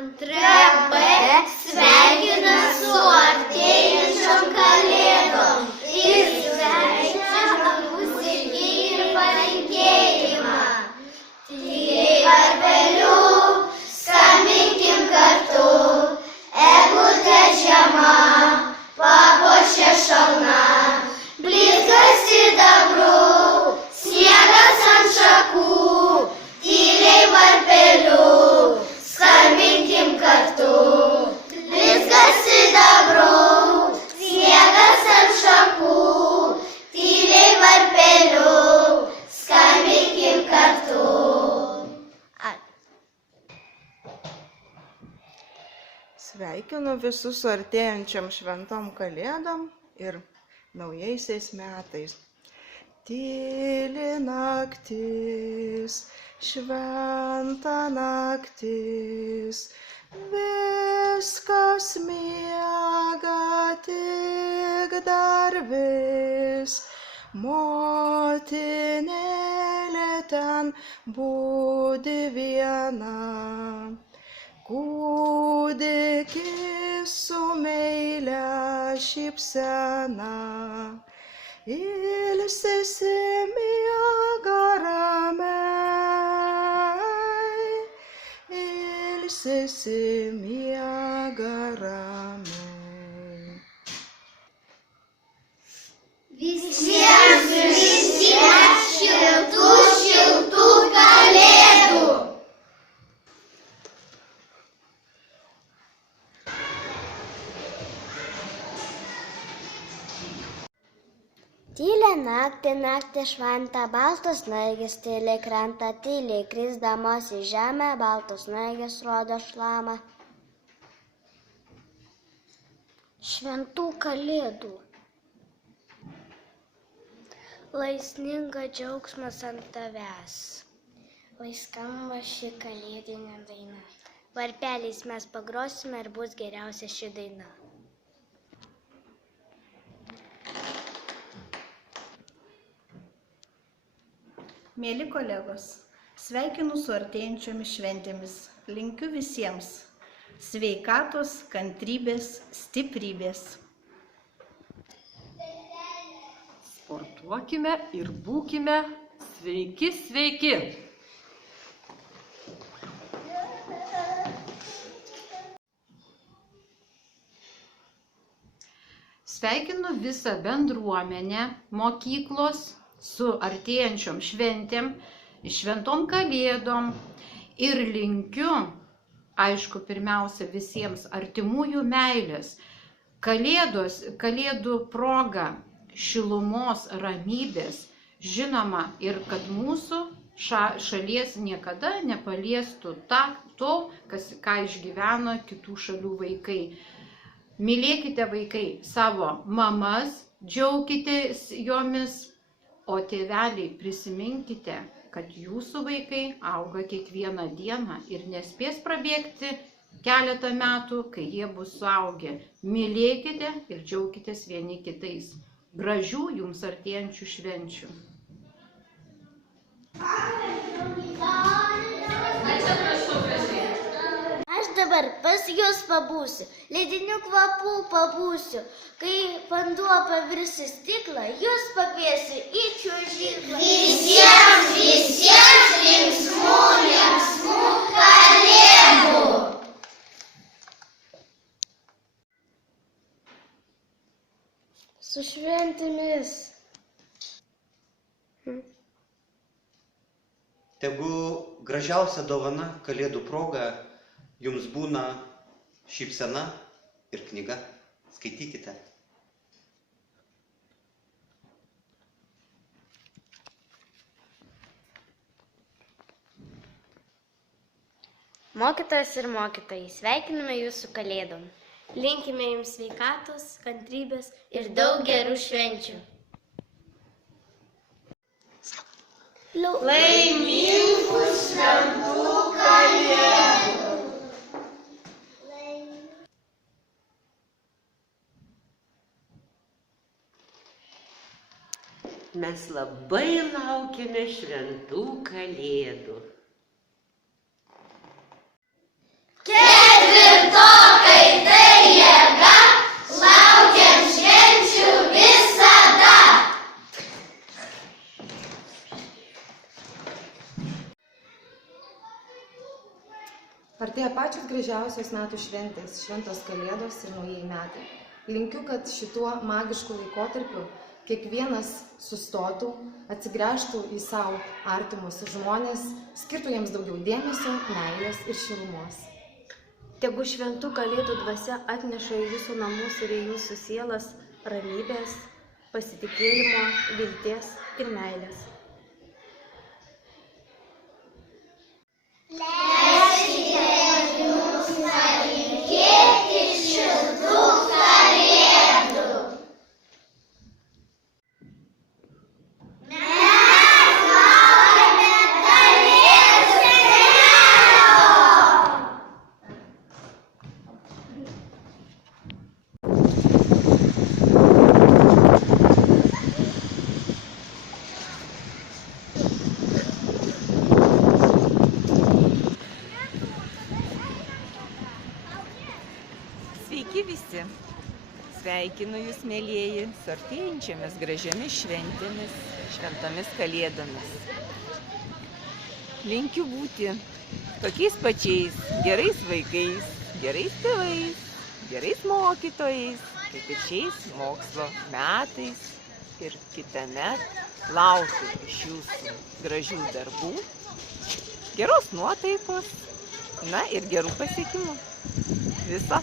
Antra B sveikina su artėjančiom kalėdom ir sveikina muziką ir palinkėjimą. Tyliai varpeliu, skambinkim kartu, eglutė žema, papuošė šalna, blizgas sidabru, sniegas ant šakų, tyliai varpeliu. Skambinkim kartu, blizgas sidabru, sniegas ant šakų, tyliai varpeliu, skambinkim kartu. Sveikinu visus su artėjančiam šventom kalėdom ir naujaisiais metais. Tyli naktis, šventa naktis, viskas miega tik dar vis. Motinėlė ten budi viena, kūdikis su meile šypsena. Ilsisi miega ramiai, ilsisi miega ramiai. Visiems šiltų kalėdų! Tylią naktį šventą, baltos snaigės tyliai krenta, tyliai krisdamos į žemę, baltos snaigės rodo šlamą. Šventų kalėdų. Lai sninga džiaugsmas ant tavęs, lai skamba ši kalėdinė daina. Varpeliais mes pagrosime ir bus geriausia ši daina. Mėly kolegos, sveikinu su artėjančiomis šventėmis. Linkiu visiems sveikatos, kantrybės, stiprybės. Sportuokime ir būkime sveiki, sveiki. Sveikinu visą bendruomenę mokyklos su artėjančiom šventėm, šventom kalėdom ir linkiu, aišku, pirmiausia visiems artimųjų meilės, kalėdų proga, šilumos, ramybės, žinoma, ir kad mūsų šalies niekada nepaliestų to, ką išgyveno kitų šalių vaikai. Mylėkite vaikai savo mamas, džiaukitės jomis, o tėveliai prisiminkite, kad jūsų vaikai auga kiekvieną dieną ir nespės prabėgti keletą metų, kai jie bus suaugę. Mylėkite ir džiaukitės vieni kitais. Gražių jums artėjančių švenčių. Aš dabar pas jūs pabūsiu, ledinių kvapų pabūsiu. Kai vanduo pavirs į stiklą, jūs pakviesiu į čiuožyklą. Visiems linksmų kalėdų! Su šventėmis. Tegu gražiausia dovana kalėdų proga jums būna šypsena ir knyga. Skaitykite. Mokytojas ir mokytojai, sveikiname jūsų kalėdom. Linkime jums sveikatos, kantrybės ir daug gerų švenčių. Laimingų šventų kalėdų! Mes labai laukiame šventų kalėdų. Artėja pačios gražiausios metų šventės, šventos Kalėdos ir naujieji metai. Linkiu, kad šituo magišku laikotarpiu kiekvienas sustotų, atsigręžtų į savo artimus žmonės, skirtų jiems daugiau dėmesio, meilės ir šilumos. Tegu šventų Kalėdų dvasia atneša į jūsų namus ir į jūsų sielas ramybės, pasitikėjimo, vilties ir meilės. Leiskite jums palinkėti šiltų Kalėdų. Mes norime Kalėdų senelio. Sveiki visi! Sveikinu Jūs, mėlieji, su artėjančiamis gražiomis šventėmis, šventomis Kalėdomis. Linkiu būti tokiais pačiais gerais vaikais, gerais tėvais, gerais mokytojais, kaip ir šiais mokslo metais ir kitąmet laukiu iš Jūsų gražių darbų, geros nuotaikos, na ir gerų pasiekimų. Viso